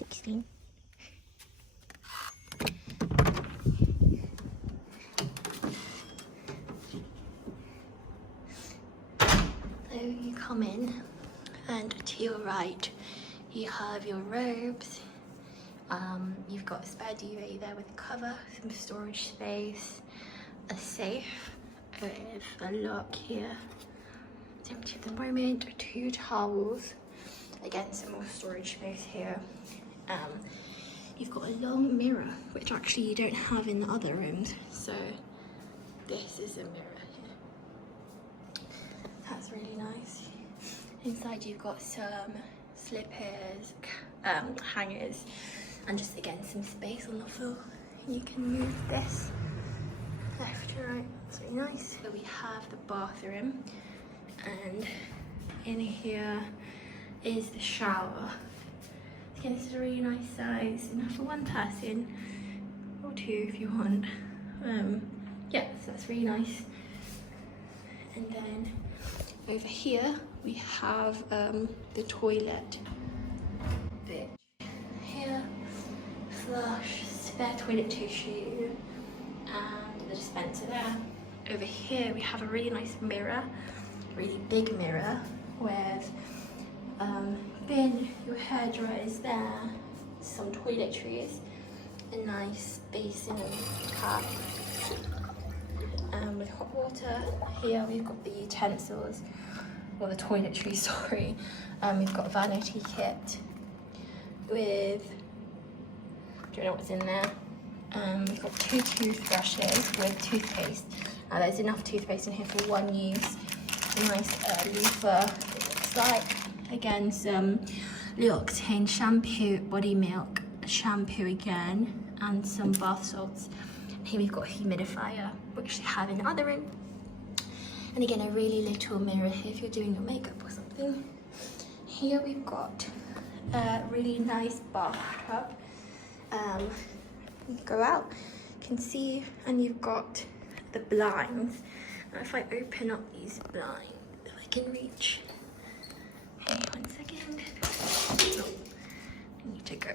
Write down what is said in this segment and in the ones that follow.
16. So you come in, and to your right you have your robes. You've got a spare duvet there with a cover, some storage space, a safe with a lock here. It's empty at the moment. 2 towels. Again, some more storage space here. You've got a long mirror, which actually you don't have in the other rooms. So this is a mirror here. That's really nice. Inside you've got some slippers, hangers, and just again some space on the floor. You can move this left to right. That's really nice. So we have the bathroom, and in here is the shower. Again, this is a really nice size, enough for 1 person, or 2 if you want. Yeah, so that's really nice. And then over here we have the toilet bit. Here, flush, spare toilet tissue, and the dispenser there. Over here we have a really nice mirror, really big mirror with bin, your hairdryer is there, some toiletries, a nice basin and cap, with hot water. Here we've got the utensils, or the toiletries, sorry. We've got a vanity kit with, I don't know what's in there. We've got 2 toothbrushes with toothpaste. Now there's enough toothpaste in here for 1 use. A nice loofah, it looks like. Again, some L'Occitane shampoo, body milk, shampoo again, and some bath salts. Here we've got a humidifier, which they have in the other room. And again, a really little mirror here if you're doing your makeup or something. Here we've got a really nice bathtub. You go out, you can see, and you've got the blinds. Now if I open up these blinds, if I can reach. Okay, 1 second. Oh, I need to go.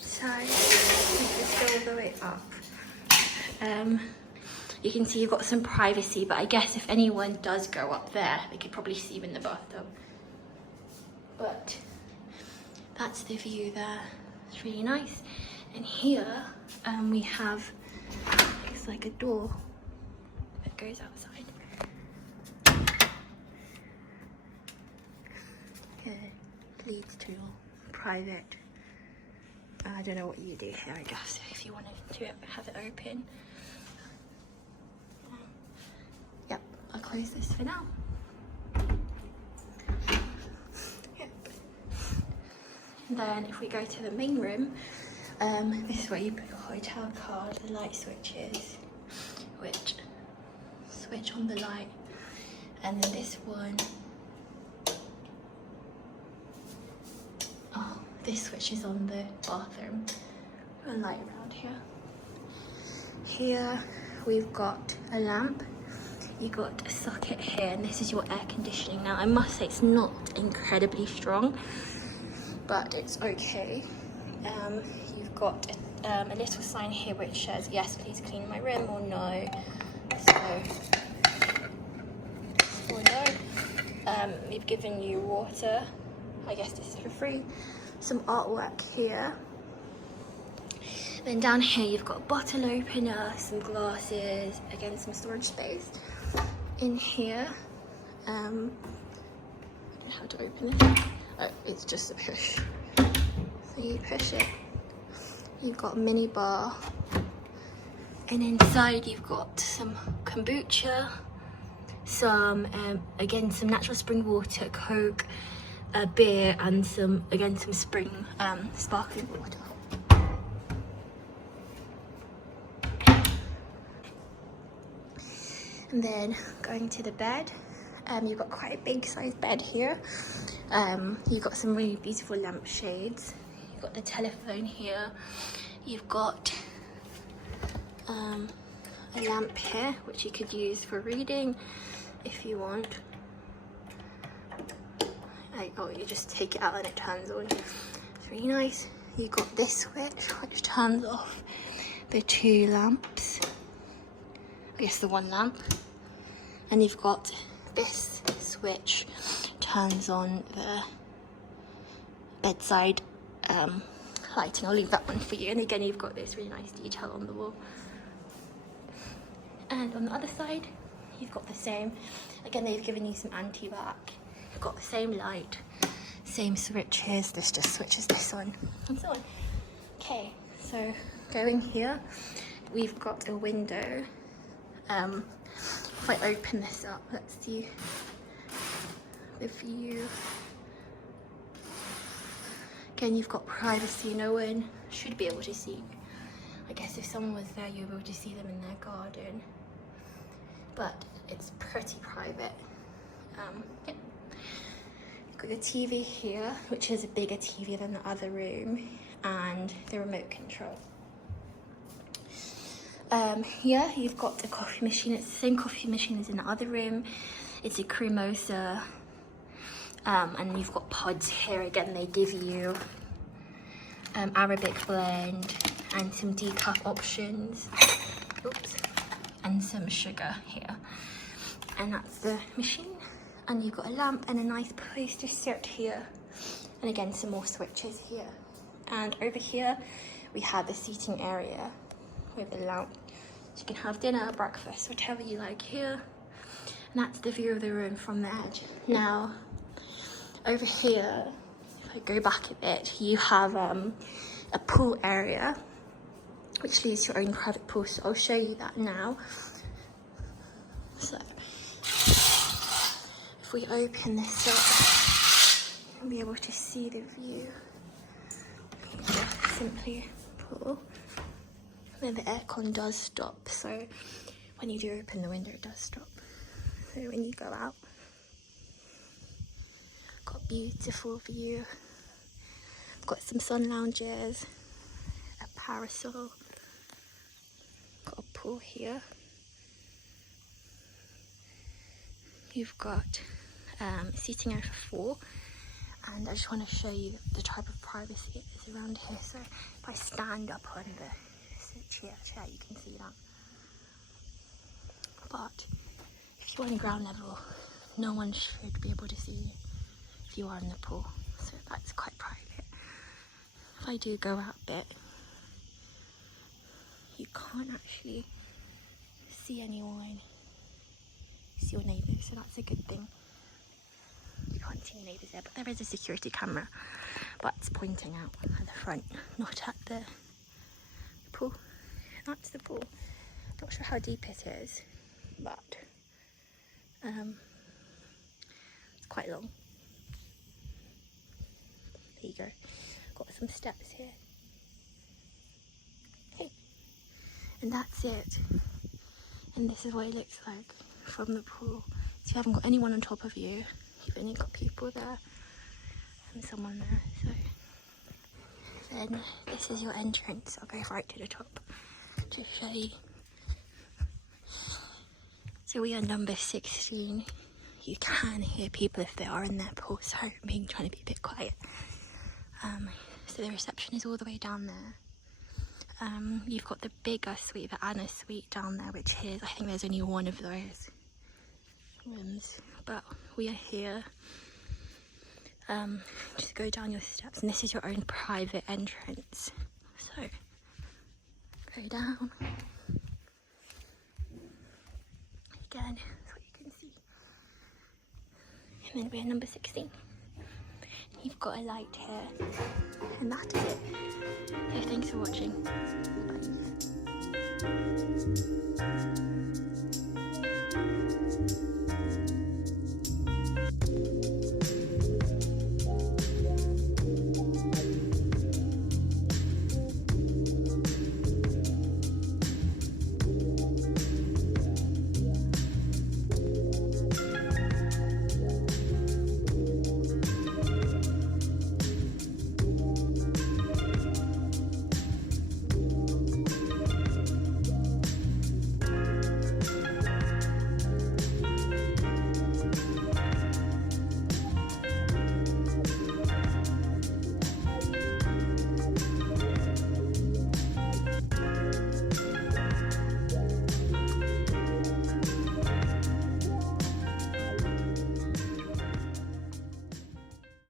So, just go all the way up. You can see you've got some privacy, but I guess if anyone does go up there, they could probably see you in the bathtub. But that's the view there. It's really nice. And here we have, it's like a door that goes outside. Here leads to private. I don't know what you do here, I guess, if you wanted to have it open. Yep, I'll close this for now. Yep. And then if we go to the main room, this is where you put your hotel card, the light switches, which switch on the light, and then this one, oh, this switches on the bathroom. A light around here. Here we've got a lamp. You've got a socket here, and this is your air conditioning. Now I must say it's not incredibly strong, but it's okay. You've got a little sign here which says yes, please clean my room, or no. So, or no. We've given you water. I guess this is for free. Some artwork here. Then down here you've got a bottle opener, some glasses, again some storage space. In here, I don't know how to open it. Oh, it's just a push. So you push it. You've got a mini bar. And inside you've got some kombucha, some, again, some natural spring water, Coke, beer, and some spring sparkling water. And then going to the bed, you've got quite a big size bed here. You've got some really beautiful lampshades. You've got the telephone here. You've got a lamp here, which you could use for reading if you want. like, oh, you just take it out and it turns on. It's really nice. You got this switch which turns off the 2 lamps, I guess the 1 lamp, and you've got this switch turns on the bedside lighting. I'll leave that one for you. And again, you've got this really nice detail on the wall. And on the other side, you've got the same. Again, they've given you some anti-bac. You've got the same light, same switches. This just switches this on and so on. Okay, so going here, we've got a window. If I open this up, let's see the view. Again, you've got privacy. No one should be able to see. I guess if someone was there, you'd be able to see them in their garden. But it's pretty private. Yeah. You've got the TV here, which is a bigger TV than the other room, and the remote control. Here you've got the coffee machine. It's the same coffee machine as in the other room. It's a cremosa. And you've got pods here. Again, they give you Arabic blend and some decaf options. Oops. And some sugar here. And that's the machine. And you've got a lamp and a nice place to sit here. And again, some more switches here. And over here, we have the seating area with the lamp. So you can have dinner, breakfast, whatever you like here. And that's the view of the room from the edge. Now, over here, if I go back a bit, you have a pool area, which leads to your own private pool. So I'll show you that now. So, if we open this up, you'll be able to see the view. Simply pull. And the aircon does stop. So when you do open the window, it does stop. So when you go out, got beautiful view. Got some sun lounges, a parasol, got a pool here. You've got seating area for 4, and I just want to show you the type of privacy it is around here. So if I stand up on the chair, you can see that. But if you're on ground level, no one should be able to see you if you are in the pool. So that's quite private. If I do go out a bit, you can't actually see anyone, see your neighbours, so that's a good thing. You can't see your neighbours there, but there is a security camera, but it's pointing out at the front, not at the pool. That's the pool. Not sure how deep it is, but it's quite long. There you go. Got some steps here. Okay. And that's it. And this is what it looks like from the pool. So you haven't got anyone on top of you. You've only got people there and someone there. So then this is your entrance. I'll go right to the top to show you. So we are number 16. You can hear people if they are in their pool. Sorry, I'm trying to be a bit quiet. So the reception is all the way down there. You've got the bigger suite, the Anna suite down there, which is, I think there's only one of those rooms, but we are here. Just go down your steps, and this is your own private entrance. So go down. Again, that's what you can see. And then we're number 16. You've got a light here, and that is it. So thanks for watching. Bye.